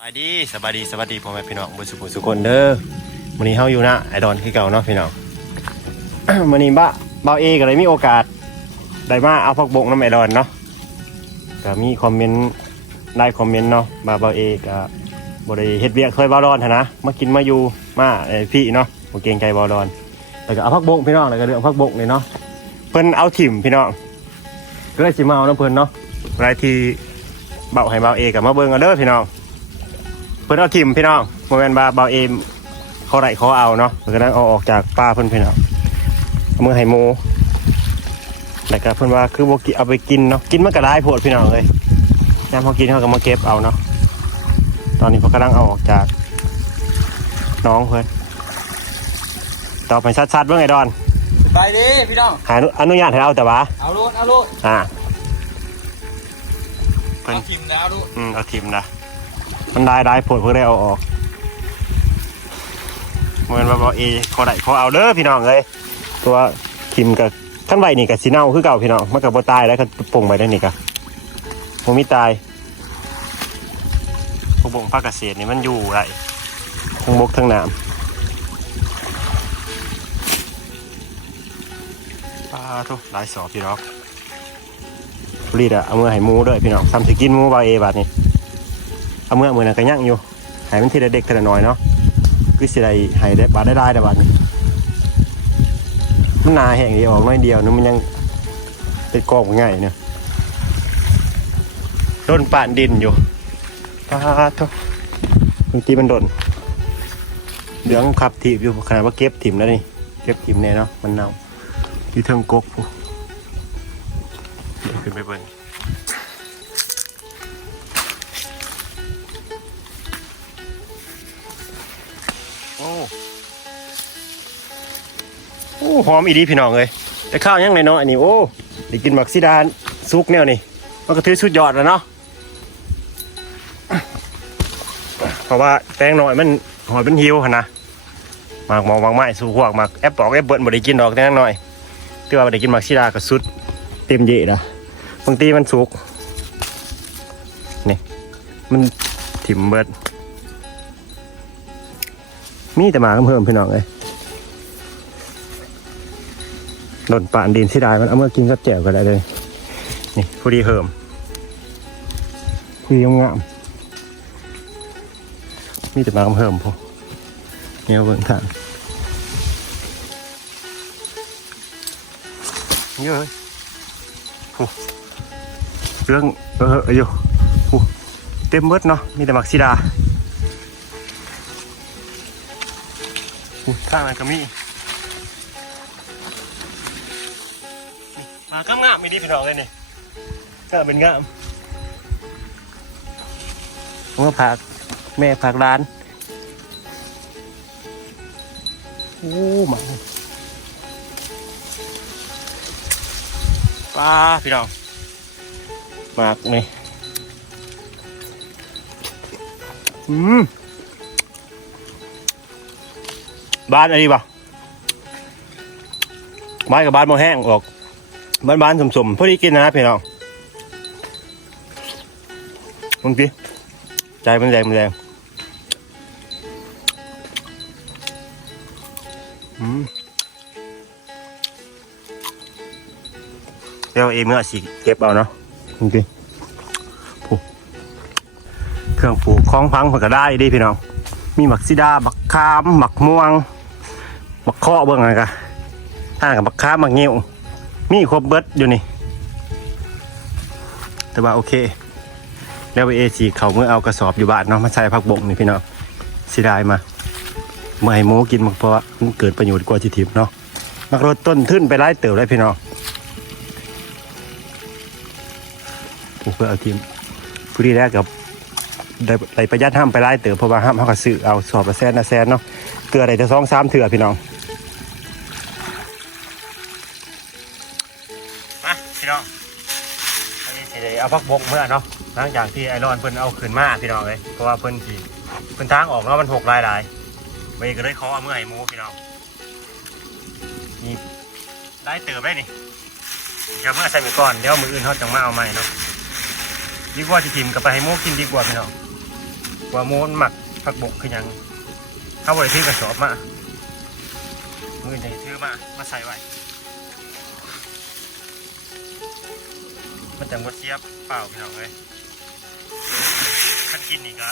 สบายดีสบายดีสวัสดีพ่อแม่พี่น้องบุสุขุสุคนเด้อวันนี้เฮาอยู่นะไอดอนคือเก่าเนาะพี่น้อง วันนี้บ้าเบาเอก็เลยมีโอกาสได้มาเอาพักบกน้ำไอดอนเนาะก็มีคอมเมนต์ได้คอมเมนต์เนาะมาเบาเอก็บ่ได้เฮ็ดเวียกเคยบาดอนนะมากินมาอยู่มาไอ้พี่เนาะบ่เกรงใจบาดอนแล้วก็เอาพักบกพี่น้องแล้วก็เรื่องพักบกเลยเนาะเพิ่นเอาถิ่มพี่น้องก็เลยสิมาเอาน้ำเพิ่นเนาะรายที่เบาให้เบาเอกับมาเบิ่งกันเด้อพี่น้อง เพิ่นเอาทิมพี่น้องโมเมนบาเบาเอมเขาไรเขาเอาเนาะเพิ่นก็ได้เอาออกจากป้าเพิ่นพี่น้องเอามือให้โมแล้วก็เพิ่นว่าคือบ่กิเอาไปกินเนาะกินมันก็ได้โพดพี่น้องเลยยามเขากินเขาก็มาเก็บเอาเนาะตอนนี้เพิ่นกำลังเอาออกจากน้องเพิ่นต่อไปชัดๆเบิ่งไอ้ดอนสบายดีพี่น้องหาอนุญาตให้เอาแต่ว่าเอาลูกเอาลูกอ่าเพิ่นเอาทิมแล้วลูกอืมเอาทิมนะ มันได้ได้ผลเพื่อได้เอาออกเหมือนว่าบอเอขอได้ขอเอาเด้อพี่น้องเลยตัวทิมกับขั้นใบนี่กับสีเน่าคือเก่าพี่น้องมันกับบ่ตายแล้วก็ปงไปได้นี่กะผมมีตายพวกบงภาคเกษตรนี่มันอยู่ไรทั้งบกทั้งน้ำปลาทุกหลายสอบพี่น้องรีดอะเอามือให้หมูด้วยพี่น้องทำสกินหมูบาเอบาดนี่ เอาเมื่อมือนั้นก็ยังอยู่หายมันทีละเด็กทีละน้อยเนาะคือสิได้หายได้บาดได้ได้แต่บาดนี้มันหนาแห้งเดียวออกน้อยเดียวนึงมันยังเป็นกองง่ายเนี่ยโดนป่านดินอยู่ปาทุกบางทีมันโดนเหลืองขับถีบอยู่ขนาดว่าเก็บถิ่มแล้วนี่เก็บถิ่มเนี่ยเนาะมันเน่าอยู่เทิงกกพูเดี๋ยวขึ้นไปเบิ่ง หอมอีดีพี่น้องเลยแต่ข้าวยังไงเนาะอันนี้โอ้ได้กินหมักซีดานซุกแนวนี่มันก็ถือสุดยอดแล้วเนาะเพราะว่าแตงหน่อยมันหอยเป็นหิวนะหมากหมองมากไม้สู่พวกหมากแอปปอกแอปเปิลบ่ได้กินดอกแตงหน่อยที่ว่าบ่ได้กินหมักซีดาก็สุด เต็มเยะนะบางทีมันสุกนี่มันถิ่มเบิดมีแต่หมาเพิ่มพี่น้องเลย หล่นป่านดินที่ได้มันเอาเมื่อกินกับแจ่วก็ได้เลย นี่พอดีเพิ่มพอดีงามมีแต่หมาเพิ่มพอเนี่ยเบิ่งทางเยอะเลยโอ้เรื่องเออเอออยู่โอ้เต็มเบิดเนาะมีแต่หมักซีดาอุ๊ยทางนั้นก็มี มาก็งามมีดีพี่น้องเลยนี่ก็เป็นงามผมก็ผักแม่ผักร้านโอ้หมาปลาพี่น้องมากนี่อืมบ้านอะไรปะบ้านกับบ้านโมแห้งออก บ้านบ้านสมสมๆพอดีกินนะพี่น้องมึงพี่ใจมันแรงมันแรงอืมเดี๋ยวเอเมื่อสิเก็บเอาเนาะมึงพี่ผูกเครื่องปลูกคล้องพังเพิ่นก็ได้ดิพี่น้อง มีหมักซิดาหมักคามหมักม่วงหมักข้อเบิ่งอะไรกันถ้ากับหมักคามหมักเงี้ยว มีครบเบิดอยู่นี่ แต่ว่าโอเค แล้วไปเอสีเขาเมื่อเอากระสอบอยู่บ้านเนาะมาใส่ผักบงนี่พี่น้องเสียดายมาเมื่อให้หมูกินมันเพราะมันเกิดประโยชน์กว่าที่ทิพย์เนาะมักรถต้นทึ่นไปไล่เติบได้พี่น้องเพื่อเอาทีมผู้ที่แรกกับได้ไประหยัดห้ามไปไล่เติบเพราะว่าห้ามเขาก็ซื้อเอาสอบละแสนละแสนเนาะเกลืออะไรจะสองสามเถื่อพี่น้อง เอาพักบกเมื่อเนาะหลังจากที่ไอรอนเพิ่นเอาขึ้นมาพี่น้องเลยเพราะว่าเพิ่นสิเพิ่นทางออกเนาะมันหกลายหลายไม่ก็เลยขอเอาเมื่อให้หมูพี่น้องนี่ไล่เติบได้นี่เดี๋ยวเมื่อใส่ไปก่อนเดี๋ยวมืออื่นเขาจะมาเอาใหม่เนาะดีกว่าที่ทิมกับไปให้หมูกินดีกว่าพี่น้องว่าโมนหมักผักบกคือยังเขาบริที่กระสอบมามือไหนถือมามาใส่ไว้ มันจะงดเสียบเปล่าพี่น้องเลยถ้ากินนี่ก็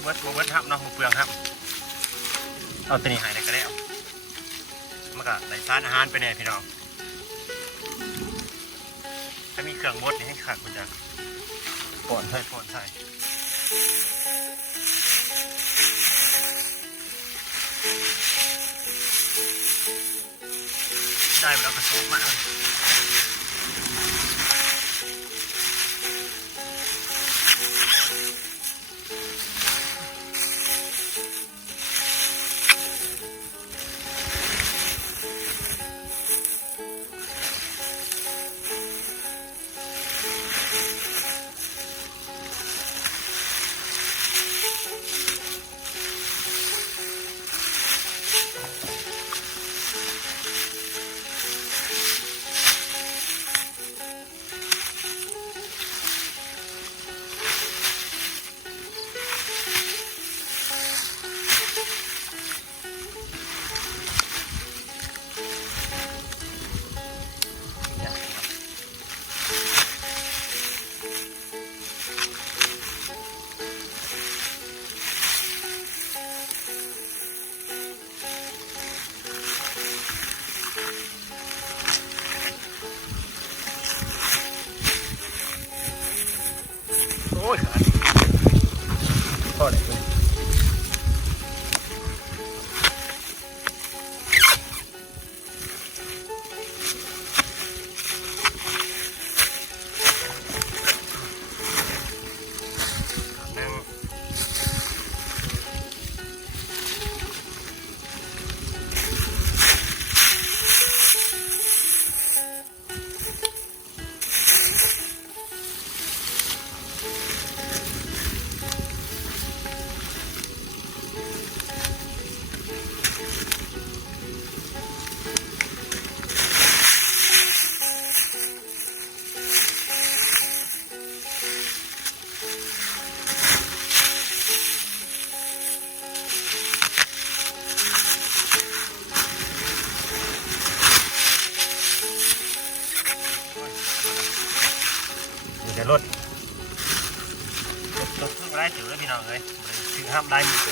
เบิดบ่เบิดทับเนาะบ่เปลืองครับ เอาตัวนี้หายได้ก็แล้วมันก็ได้สารอาหารไปแน่พี่น้อง ถ้ามีเครื่องบดนี่ให้ขาดมันจะปอนใส่ปอนใส่ได้แล้วก็สูบมา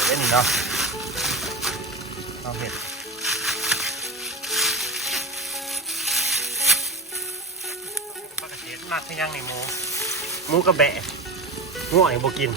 ได้นี่เนาะเอาเห็ดปกติมากที่ยังในหมูหมูกระแบะหมูอ่อยบกิน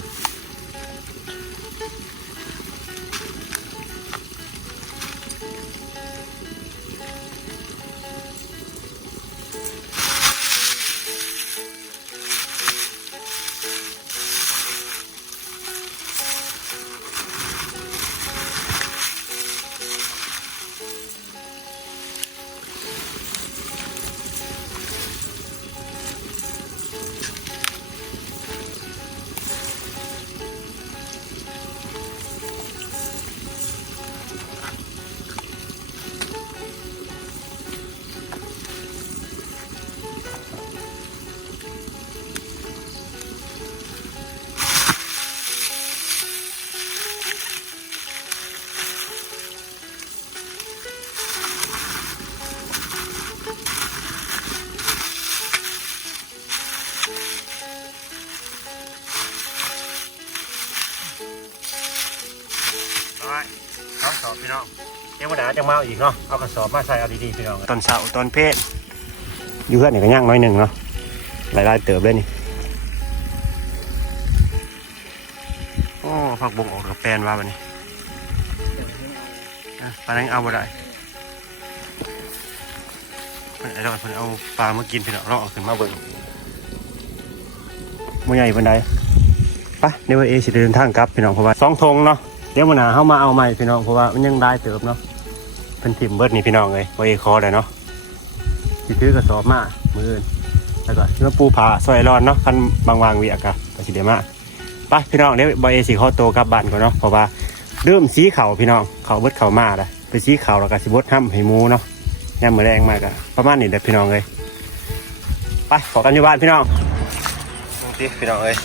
ยววันหนาจะมาเอาอีกเนาะเอากระสอบมาใส่เอาดีๆพี่น้องตอนเช้าตอนเพศอยู่เพื่อนนี่ก็ย่างน้อยหนึ่งเนาะหลายๆเติบเลยนี่โอ้ผักบงออกกับแปลนว่าวันนี้ปลาแรงเอาบ่ได้เพิ่นไอ้ดอกเพิ่นเอาปลามากินพี่น้องลองเอาขึ้นมาเบิ่งมื่ใหญ่ปานใดไปเดี๋ยวเอสิเดินทางกลับพี่น้องเพราะว่าสองธงเนาะเดี๋ยวมันหาเข้ามาเอาใหม่พี่น้องเพราะว่ามันยังได้เติบเนาะ เป็นทิมเบิร์ดนี่พี่น้องเลยไว้คอเลยเนาะสิถือกระสอบมามืออื่นแล้วก็ที่มาปูผาซอยร้อนเนาะคันบางวางเวียกอะก็สิเดมาไปพี่น้องเดี๋ยวบอยเอสิขอตัวกลับบ้านก่อนเนาะเพราะว่าเริ่มสีเข่าพี่น้องเขาเบิดเข่ามาเลยไปสีเข่าแล้วก็สิบดห้ำให้หมูเนาะย่ำมือแรงมากอะประมาณนี้เด็ดพี่น้องเลยไปขอกันอยู่บ้านพี่น้องตรงที่พี่น้องเลย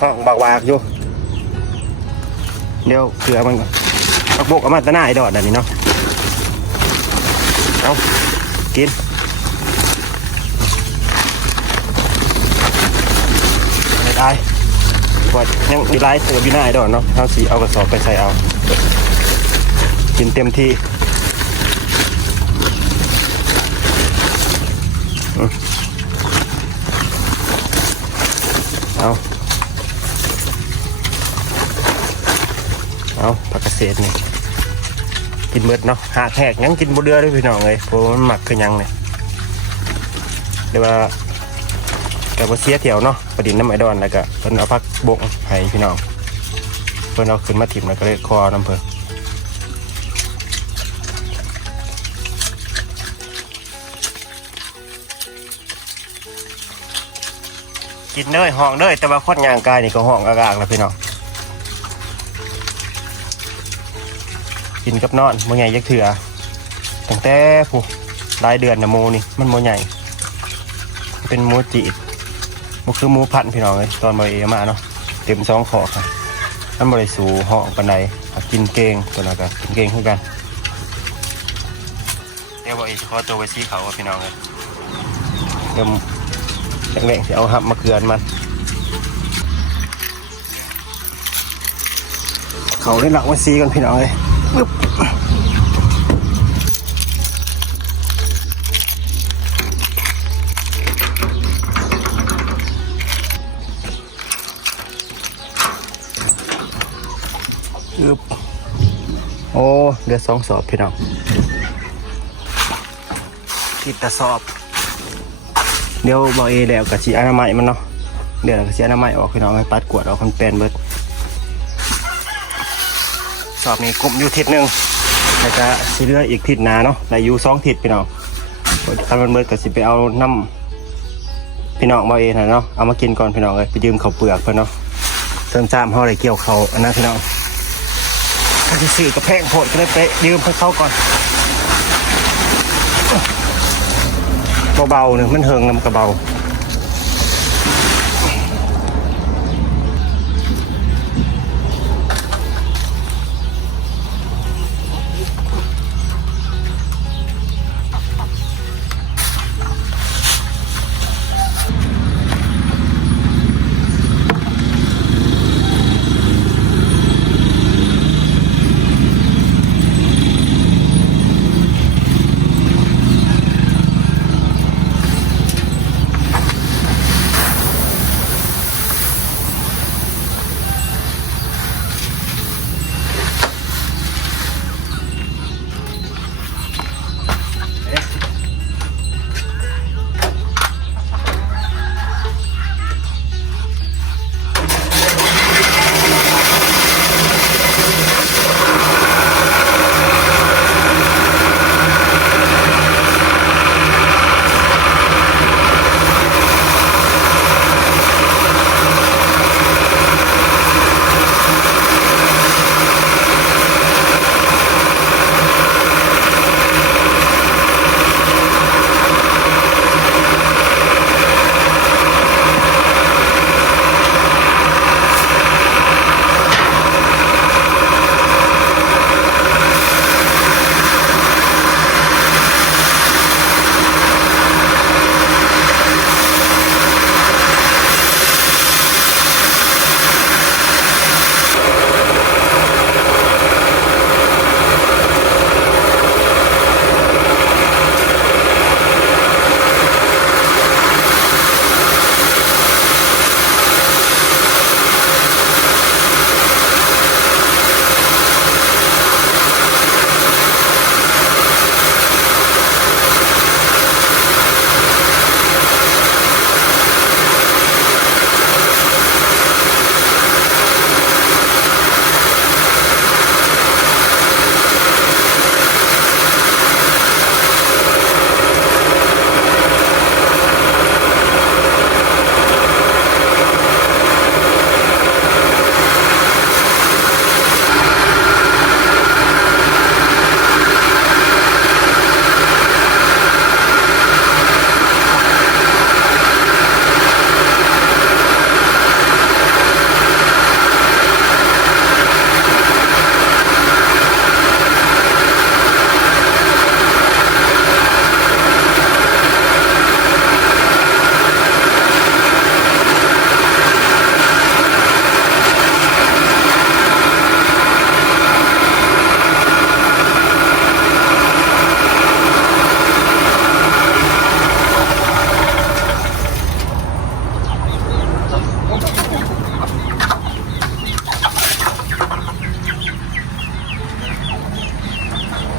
ห้องบากวากอยู่เดี๋ยวเกลือมันก่อนผักบกเอามาตะหน้าไอ้ดอดอันนี้เนาะ เอากินไม่ได้ปวดยังมีไลฟ์เสือบีหน้าไอ้ดอดเนาะเอาสีเอากระสอบไปใส่เอา กินเต็มที่เอาเอาผักเกษตรนี่ กินเบิดเนาะหาแขกยังกินบ่เดือด้วยพี่น้องเลยเพราะมันหมักคือยังเนี่ยเดี๋ยวว่ากับเสียเที่ยวเนาะประดินน้ำไอดอนแล้วก็เพิ่นเอาพักบกให้พี่น้องเพิ่นเอาขึ้นมาถิ่มแล้วก็เลยคอน้ำเพิ่นกินเด้อห้องเด้อแต่ว่าคนย่างกายนี่ก็ห้องอากาศแล้วพี่น้อง กินกับนอนโมใหญ่ยักเถื่อตั้งแต่ผู้รายเดือนนะโมนี่มันโมใหญ่ เป็นหมูจีมันคือหมูพันพี่น้องเลยตอนมาเอมาเนาะเต็มสองขอค่ะมันบริสูห่อปันใดหากินเกงตัวนั้นก็กินเกงขึ้นกันเดี๋ยวบอกเอจะขอตัวไปซีเขาว่าพี่น้องเลยเดี๋ยวแรงๆจะเอาหับมาเกลือนมันเขาได้หลักว่าซีกันพี่น้องเลย โอ้เดือสองสอบพี่น้องผิดแต่สอบ เดี๋ยวบอเอแล้วกับชีอนามัยมันเนาะเดี๋ยวเราก็ชีอนามัยออกพี่น้องให้ปัดกวดออกคนแปลนเบิดสอบนี้กลุ่มอยู่ทิศหนึ่งแล้วก็สิเลืออีกทิศหนาเนาะได้อยู่สองทิศพี่น้องทำมันเบิดก็สิไปเอาน้ำพี่น้องมาเองนะเนาะเอามากินก่อนพี่น้องเลยไปยืมเขาเปลือกเพื่อนเนาะเติมจามเขาเลยเกี่ยวเขาอันนั้นพี่น้องันจะสื่อกระแพงโผดก็เลยไปยืมเพื่อเขาก่อนเบาๆหนึ่งมันเฮิงน้ำกระเบา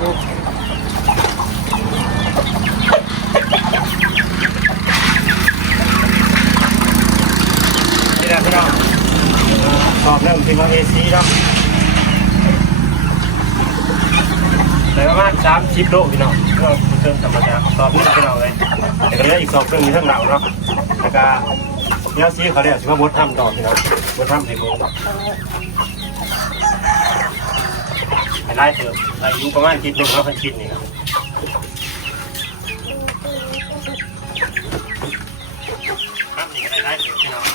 นี่แหละพี่น้องสอบเรื่องพิมพ์เอซีเนาะแต่ประมาณสามสิบโลพี่น้องก็เพิ่มธรรมดาสอบนี่พี่น้องเลยแต่ก็เหลืออีกสอบเรื่องนี้ทั้งเหล่าเนาะแล้วก็เนื้อซีเขาเรียกว่าบดทำต่อพี่น้องบดทำในโมง ไล่เติมอายุประมาณคิดหนึ่งแล้วพันคิดนี่ครับครับนี่ก็ได้ไล่เติมพี่น้อง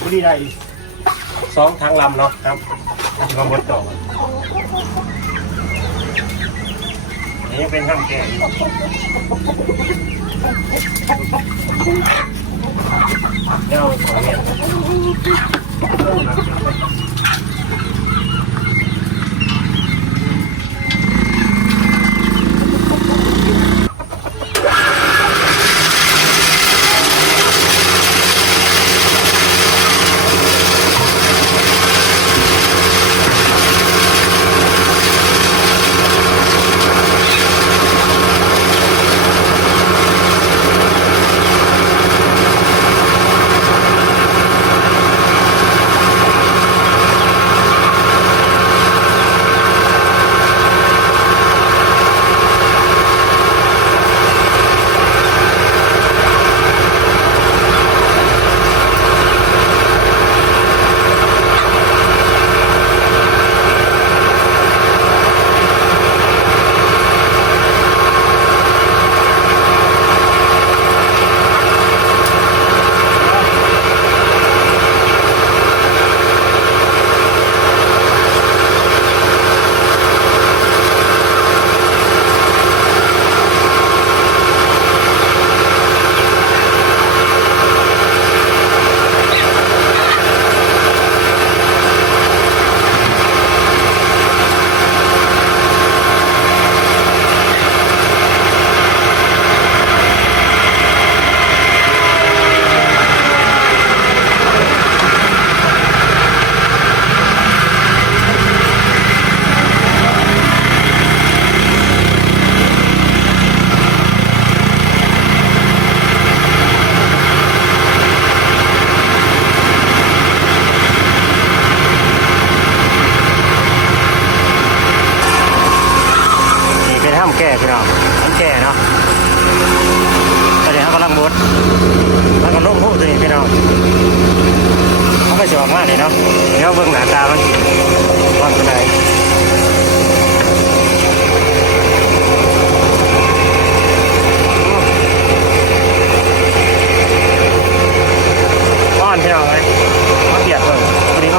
บุรีได้สองทางลำเนาะครับทางลำบนต่ออันนี้เป็นห้างแก่ เ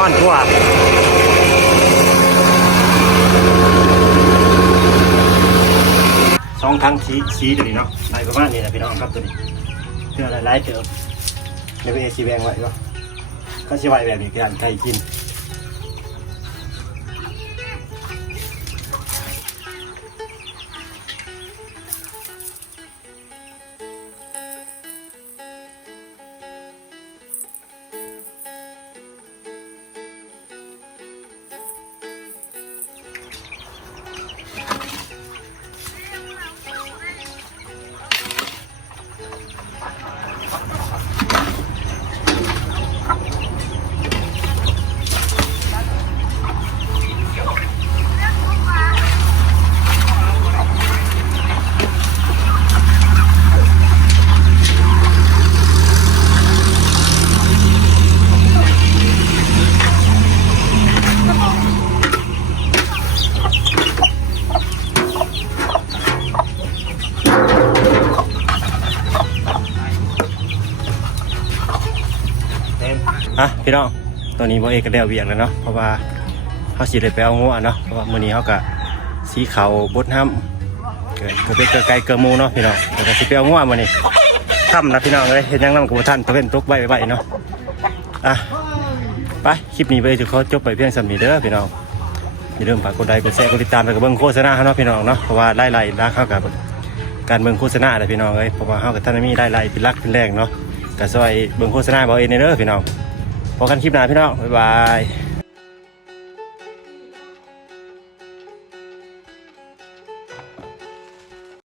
อนทั่วสองทั้งสีสีตัวนี้เนาะลายประมาณนี้แหละพี่น้องครับตัวนี้เพื่ออะไรไล่เติมเดี๋ยวไปเอซีแบงไว้ก็ก็จะไว้แบบนี้การใครกิน พี่น้องตอนนี้บอเอกก็ได้เอวียงแล้วเนาะเพราะว่าเขาสิเลยไปเอางัวเนาะเพราะว่ามื้อนี้เขากะสีขาวบดห้ำเกิดเกิดเกิดไก่เกิดมูเนาะพี่น้องแล้วก็สิไปเอางัวมื้อนี้ค่ำนะพี่น้องเลยเห็นยังนำกับท่านตะเวนตกใบใบเนาะอะไปคลิปนี้ไปจะขอจบไปเพียงสำนี้เด้อพี่น้องอย่าลืมฝากกดไลค์กดแชร์กดติดตามแล้วก็เบิ่งโฆษณาเนาะพี่น้องเนาะเพราะว่าไล่ๆรักเข้ากับการเบิ่งโฆษณาเลยพี่น้องเลยเพราะว่าเขากับท่านมีไล่ๆเป็นรักเป็นแรงเนาะก็ซอยเบิ่งโฆษณาบอกเองเด้อพี่น้อง พบกันคลิปหน้าพี่น้องบ๊ายบาย